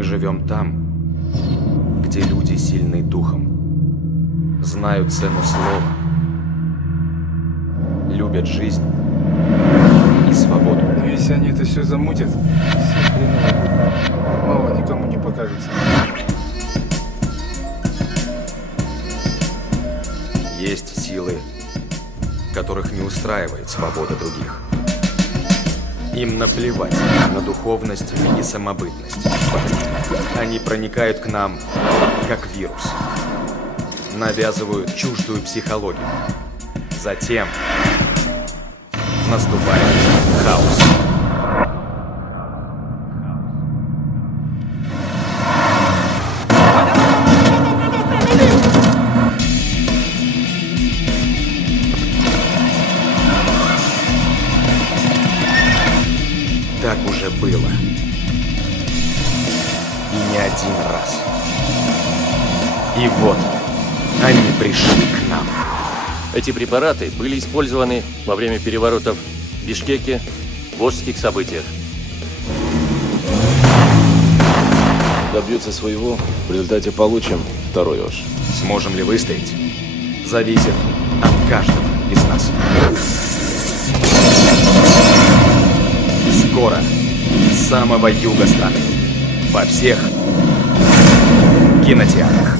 Мы живем там, где люди сильны духом, знают цену слова, любят жизнь и свободу. Но если они это все замутят, все хреново будет. Мало никому не покажется. Есть силы, которых не устраивает свобода других. Им наплевать на духовность и самобытность. Они проникают к нам, как вирус. Навязывают чуждую психологию. Затем наступает хаос. Так уже было. И не один раз. И вот они пришли к нам. Эти препараты были использованы во время переворотов в Бишкеке, Волжских событиях. Добьются своего, в результате получим второй Ош. Сможем ли выстоять, зависит от каждого из нас. Скоро с самого юга страны во всех кинотеатрах.